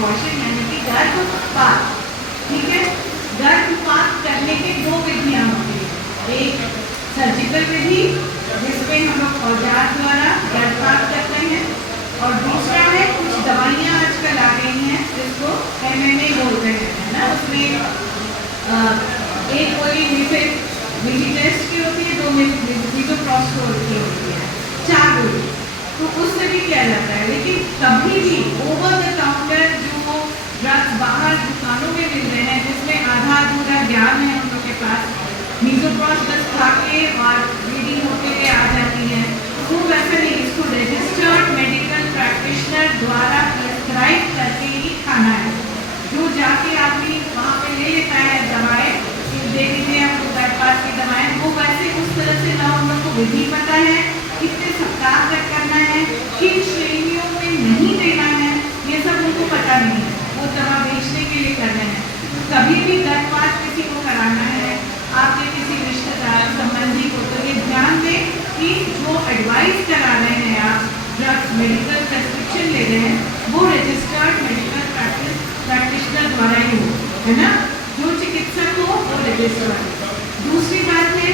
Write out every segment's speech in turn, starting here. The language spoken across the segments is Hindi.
अबॉर्शन यानी कि गर्भपात। ठीक है, गर्भपात करने की दो विधियां होती है, एक सर्जिकल विधि जिसमें हम लोग औजार द्वारा गर्भपात करते हैं, और दूसरा है कुछ दवाइयाँ आजकल आ गई हैं जिसको MMA बोलते हैं, है ना। उसमें एक गोली मिलीटेस्ट की होती है, दो मिलीटोप्रोस्टोल की होती है, 4 गोली, तो उससे भी किया जाता है। लेकिन कभी भी ओवर द काउंटर जो ड्रग्स बाहर दुकानों में मिल रहे हैं जिसमें आधा अधूरा ज्ञान है हम लोग के पास, मीजोप्रॉस्ट बस खा के और ब्लीडिंग होते हुए आ जाती है, वो वैसे नहीं, इसको रजिस्टर्ड मेडिकल प्रैक्टिशनर द्वारा प्रिस्क्राइब करके ही खाना है। जो जाके आदमी वहाँ पे ले लेता है दवाएं, दे दीजिए आपको गर्भपात की दवाएं, वो वैसे उस तरह से ना उन लोग को विधि पता है, कितने सप्ताह तक करना है, किन श्रेणियों में नहीं देना है, ये सब उनको पता नहीं है, वो दवा बेचने के लिए कर रहे हैं। तो कभी भी गर्भपात किसी को कराना है, आपके किसी रिश्तेदार संबंधी को, तो ये ध्यान दें कि जो एडवाइस करा रहे हैं आप, ड्रग्स मेडिकल प्रेस्क्रिप्शन ले रहे हैं, वो रजिस्टर्ड मेडिकल प्रैक्टिशनर द्वारा ही हो, है ना, जो चिकित्सक हो वो रजिस्टर्ड। दूसरी बात है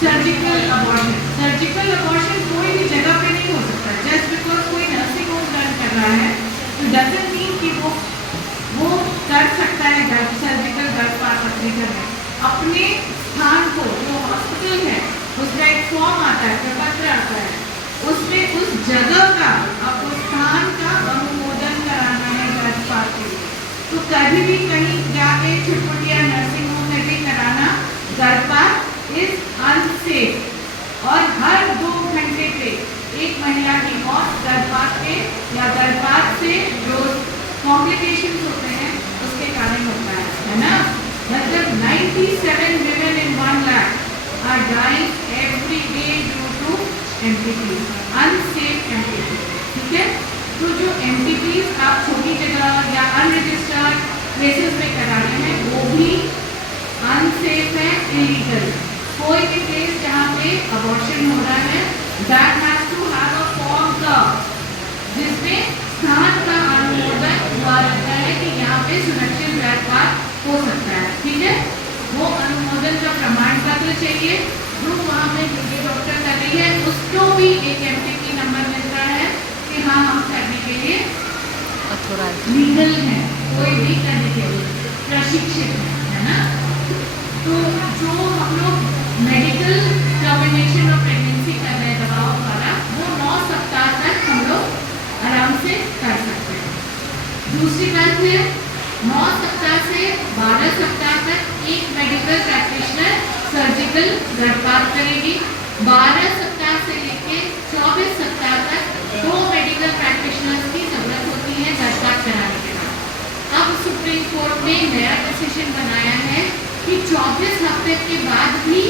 सर्जिकल अबॉर्शन। सर्जिकल अबॉर्शन कोई भी जगह पे नहीं हो सकता। जस्ट बिकॉज कोई नर्सिंग होम रन कर रहा है तो डजंट मीन कि वो कर सकता है सर्जिकल गर्भपात अपने घर में। अपने स्थान को, जो हॉस्पिटल है उसका एक फॉर्म आता है, प्रपत्र आता है, उसमें उस जगह का, आपको स्थान का अनुमोदन कराना है गर्भपात के लिए। तो कभी भी कहीं जाके छुटपुटिया नर्सिंग होम में भी कराना गर्भपात इज अनसेफ। और हर 2 घंटे पे एक महिला की मौत गर्भपात के या गर्भपात से जो कॉम्प्लिकेशंस होते हैं उसके कारण होता है ना। मतलब 97 women in 1 lakh are dying every day due to MTPs, unsafe MTPs। ठीक है, तो जो MTPs आप छोटी जगह या अनरजिस्टर्ड प्लेसेस में करा रहे हैं वो भी अनसेफ है, इलीगल। कोई भी प्लेस जहाँ पे अबॉर्शन हो रहा है that has to have a form curve जिसमें स्थान का अनुमोदन हुआ रहता है कि यहाँ पे सुरक्षित गर्भपात हो सकता है। ठीक है, वो अनुमोदन का प्रमाण पत्र चाहिए जो वहाँ पे ड्यूटी डॉक्टर कर रही है, उसको भी एक MTP नंबर मिलता है कि हाँ हम करने के लिए लीगल है, कोई भी करने के लिए प्रशिक्षित है ना। तो जो हम लोग मेडिकल टर्मिनेशन ऑफ प्रेगनेंसी कर रहे हैं दवाओं द्वारा, वो 9 सप्ताह तक हम लोग आराम से कर सकते हैं। दूसरी बात है 9 सप्ताह से 12 सप्ताह तक एक मेडिकल प्रैक्टिशनर सर्जिकल गर्भपात करेगी। 12 सप्ताह से लेके 24 सप्ताह तक 2 मेडिकल प्रैक्टिशनर्स की जरूरत होती है गर्भपात कराने के बाद। अब सुप्रीम कोर्ट ने नया डिसीजन बनाया है कि 24 हफ्ते के बाद भी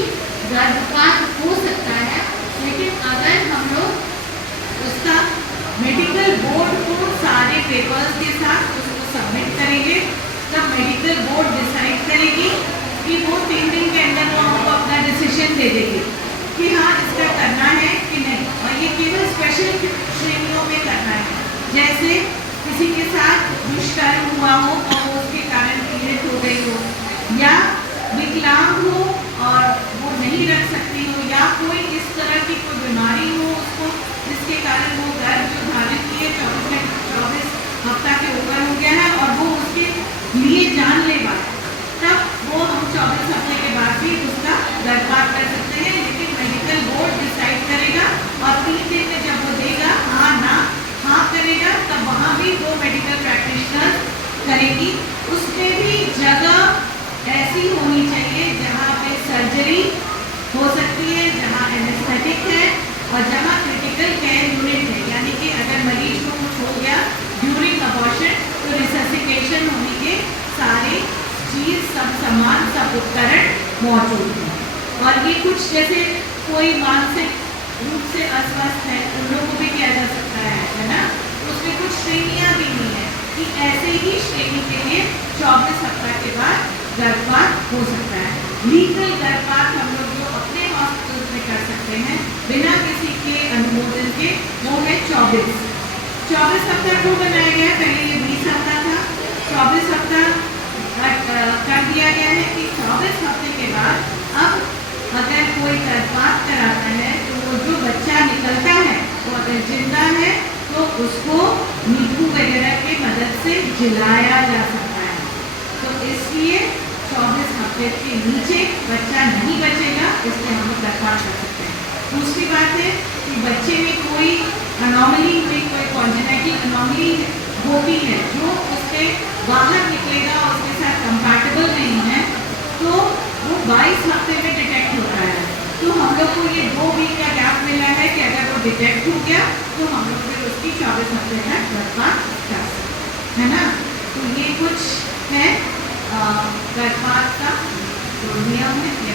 गर्भपात हो सकता है, लेकिन अगर हम लोग उसका मेडिकल बोर्ड को सारे पेपर्स के साथ उसको सबमिट करेंगे, तब मेडिकल बोर्ड डिसाइड करेगी कि वो 3 दिन के अंदर वो हमको अपना डिसीजन दे देगी कि हाँ इसका करना है कि नहीं। और ये केवल स्पेशल श्रेणियों में करना है, जैसे किसी के साथ दुष्कर्म हुआ हो और उसके कारण पीड़ित हो गई हो, या विकलांग हो और वो नहीं रख सकती हो, या कोई इस तरह की कोई बीमारी हो उसको जिसके कारण वो गर्भ जो धारण किए 24 हफ्ता के ऊपर हो गया है और वो उसके लिए जानलेवा है, तब वो हम 24 हफ्ते के बाद भी उसका गर्भपात कर सकते हैं। लेकिन मेडिकल बोर्ड डिसाइड करेगा और 3 दिन में जब वो देगा हाँ ना हाँ करेगा, तब वहाँ भी 2 मेडिकल प्रैक्टिशनर करेगी। उसमें भी जगह ऐसी होनी चाहिए जहाँ पे सर्जरी हो सकती है, जहाँ एनेस्थेटिक है और जहाँ क्रिटिकल केयर यूनिट है, यानी कि अगर मरीज को कुछ हो गया ड्यूरिंग अबॉर्शन तो रिससिटेशन होने के सारे चीज़, सब सामान, सब उपकरण मौजूद हैं। और ये कुछ जैसे कोई मानसिक रूप से अस्वस्थ है उन लोगों को भी किया जा सकता है ना। उसमें कुछ श्रेणियाँ भी नहीं है कि ऐसे ही श्रेणी के लिए 24 सप्ताह के बाद गर्भपात हो सकता है। लीगल गर्भपात हम लोग जो अपने हॉस्पिटल में कर सकते हैं बिना किसी के अनुमोदन के, वो है 24 सप्ताह को बनाया गया है। पहले ये 20 हफ्ता था, 24 हफ्ता कर दिया गया है कि 24 हफ्ते के बाद अब अगर कोई गर्भपात कराता है तो वो जो बच्चा निकलता है वो अगर जिंदा है तो उसको नींबू वगैरह के मदद से जिलाया जा सकता है। तो इसलिए 24 हफ्ते के नीचे बच्चा नहीं बचेगा, इसलिए हम लोग गर्भपात कर सकते हैं। दूसरी बात है कि बच्चे में कोई अनोमली हुई, कोई कॉन्जेनिटल अनोमली होती है जो उसके बाहर निकलेगा और उसके साथ कंपैटिबल नहीं है, तो वो 22 हफ्ते में डिटेक्ट होता है। तो हम लोग को ये 2 वीक का गैप मिला है कि अगर वो डिटेक्ट हो गया तो हम लोग फिर उसकी 24 हफ्ते तक गर्भपात कर सकते हैं ना। तो ये कुछ है गर्भपात का जो नियम है।